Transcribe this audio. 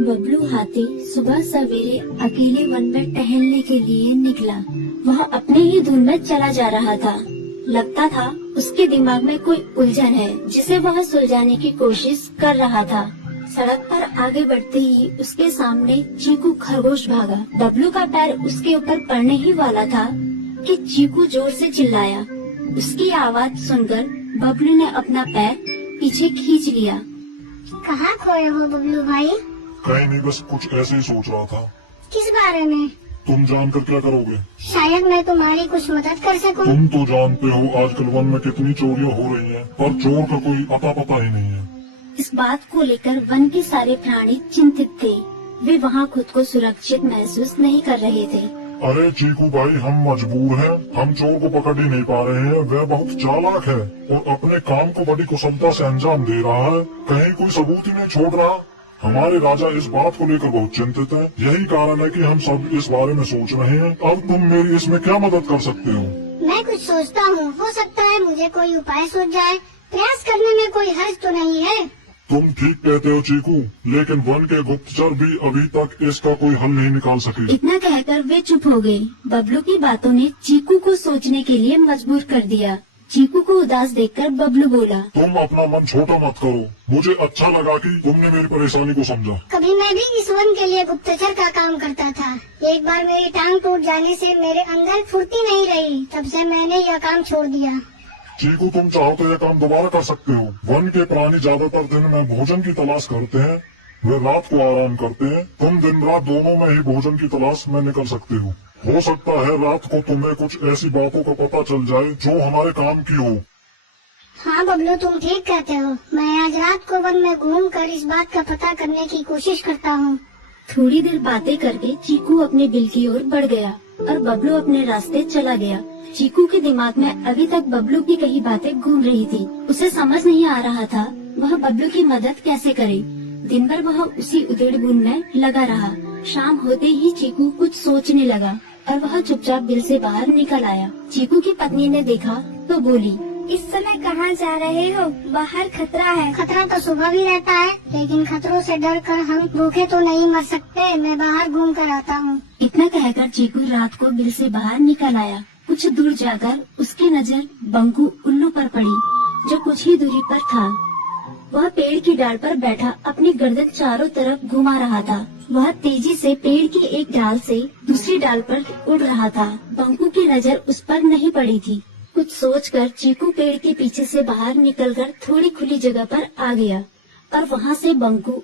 बबलू हाथी सुबह सवेरे अकेले वन में टहलने के लिए निकला। वह अपने ही धुन में चला जा रहा था। लगता था उसके दिमाग में कोई उलझन है जिसे वह सुलझाने की कोशिश कर रहा था। सड़क पर आगे बढ़ते ही उसके सामने चीकू खरगोश भागा। बबलू का पैर उसके ऊपर पड़ने ही वाला था कि चीकू जोर से चिल्लाया। उसकी आवाज सुनकर बबलू ने अपना पैर पीछे खींच लिया। कहाँ खोए हो बबलू भाई? कहीं नहीं, बस कुछ ऐसे ही सोच रहा था। किस बारे में? तुम जानकर क्या करोगे? शायद मैं तुम्हारी कुछ मदद कर सकूं। तुम तो जानते हो आजकल वन में कितनी चोरियां हो रही हैं, पर चोर का कोई अता पता ही नहीं है। इस बात को लेकर वन के सारे प्राणी चिंतित थे। वे वहाँ खुद को सुरक्षित महसूस नहीं कर रहे थे। अरे चीकू भाई, हम मजबूर हैं। हम चोर को पकड़ ही नहीं पा रहे हैं। वह बहुत चालाक है और अपने काम को बड़ी कुशलता से अंजाम दे रहा है। कहीं कोई सबूत ही नहीं छोड़ रहा। हमारे राजा इस बात को लेकर बहुत चिंतित हैं। यही कारण है कि हम सब इस बारे में सोच रहे हैं। अब तुम मेरी इसमें क्या मदद कर सकते हो? मैं कुछ सोचता हूँ, हो सकता है मुझे कोई उपाय सूझ जाए। प्रयास करने में कोई हर्ज तो नहीं है। तुम ठीक कहते हो चीकू, लेकिन वन के गुप्तचर भी अभी तक इसका कोई हल नहीं निकाल सके। इतना कहकर वे चुप हो गए। बबलू की बातों ने चीकू को सोचने के लिए मजबूर कर दिया। चीकू को उदास देखकर बबलू बोला, तुम अपना मन छोटा मत करो। मुझे अच्छा लगा कि तुमने मेरी परेशानी को समझा। कभी मैं भी इस वन के लिए गुप्तचर का काम करता था। एक बार मेरी टांग टूट जाने से मेरे अंदर फुर्ती नहीं रही। तब से मैंने यह काम छोड़ दिया। चीकू, तुम चाहो तो यह काम दोबारा कर सकते हो। वन के प्राणी ज्यादातर दिन में भोजन की तलाश करते हैं, वे रात को आराम करते हैं। तुम दिन रात दोनों में ही भोजन की तलाश में निकल सकते हो सकता है रात को तुम्हें कुछ ऐसी बातों का पता चल जाए जो हमारे काम की हो। हाँ बबलू, तुम ठीक कहते हो। मैं आज रात को वन में घूमकर इस बात का पता करने की कोशिश करता हूँ। थोड़ी देर बातें करके चीकू अपने बिल की ओर बढ़ गया और बबलू अपने रास्ते चला गया। चीकू के दिमाग में अभी तक बबलू की कई बातें घूम रही थी। उसे समझ नहीं आ रहा था वह बबलू की मदद कैसे करे। दिन भर वह उसी उधेड़-बुन में लगा रहा। शाम होते ही चीकू कुछ सोचने लगा और वह चुपचाप बिल से बाहर निकल आया। चीकू की पत्नी ने देखा तो बोली, इस समय कहाँ जा रहे हो? बाहर खतरा है। खतरा तो सुबह भी रहता है, लेकिन खतरों से डरकर हम भूखे तो नहीं मर सकते। मैं बाहर घूम कर आता हूँ। इतना कहकर चीकू रात को बिल से बाहर निकल आया। कुछ दूर जाकर उसकी नजर बंकू उल्लू पर पड़ी जो कुछ ही दूरी पर था। वह पेड़ की डाल पर बैठा अपनी गर्दन चारों तरफ घुमा रहा था। वह तेजी से पेड़ की एक डाल से दूसरी डाल पर उड़ रहा था। बंकू की नजर उस पर नहीं पड़ी थी। कुछ सोचकर चीकू पेड़ के पीछे से बाहर निकलकर थोड़ी खुली जगह पर आ गया और वहाँ से बंकू